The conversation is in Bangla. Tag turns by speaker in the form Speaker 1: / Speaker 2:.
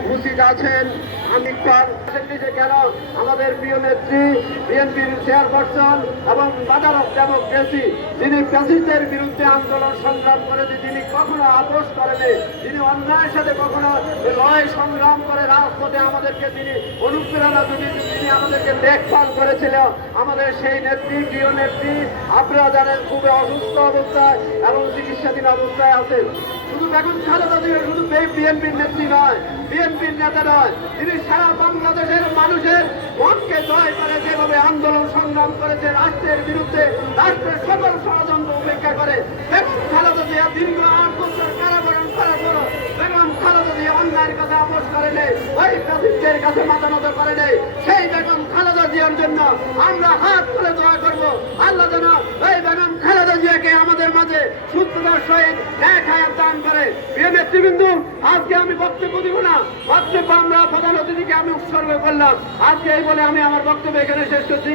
Speaker 1: উপস্থিত আছেন আমি যে কেন? আমাদের প্রিয় নেত্রী, বিএনপির চেয়ারপারসন এবং মাদার অফ ডেমোক্রেসি, যিনি প্যাসিস্টের বিরুদ্ধে আন্দোলন সংগ্রাম করেছে যিনি কখনো আপোষ করেনি যিনি অন্যায়ের সাথে কখনো লড়াই সংগ্রাম করে রাজপথে আমাদেরকে তিনি অনুপ্রেরণা জুগিয়ে তিনি আমাদেরকে দেখভাল করেছিল আমাদের সেই নেত্রী প্রিয় নেত্রী, আপনারা জানেন খুবই অসুস্থ অবস্থায় এবং চিকিৎসাধীন অবস্থায় আছেন শুধু বেগম খালেদা জিয়া, শুধু বিএনপির নেত্রী নয়, বিএনপির নেতা নয়, তিনি সারা বাংলাদেশের মানুষের মনকে জয় করে যেভাবে আন্দোলন সংগ্রাম করেছে, রাষ্ট্রের বিরুদ্ধে, রাষ্ট্রের সকল ষড়যন্ত্র উপেক্ষা করে। বেগম খালেদা জিয়া দীর্ঘ আট বছর কারাবরণ করার পর বেগম খালেদা জিয়া অন্যায়ের কাছে আপোষ করে নেই, ওই কাছে মাথা নত করে নেই। সেই বেগম খালেদা জিয়ার জন্য আমরা হাত করে দোয়া করব। আল্লাহ যেন ওই বেগম খালেদা জিয়াকে আমাদের মাঝে সুস্থতার সহিত এক হায়াত দান করে। প্রিয় নেতৃবৃন্দু, আজকে আমি বক্তব্য দিব না। বক্তব্য আমরা প্রধান অতিথিকে আমি উৎসর্গ করলাম। আজকে এই বলে আমি আমার বক্তব্য এখানে শেষ করছি।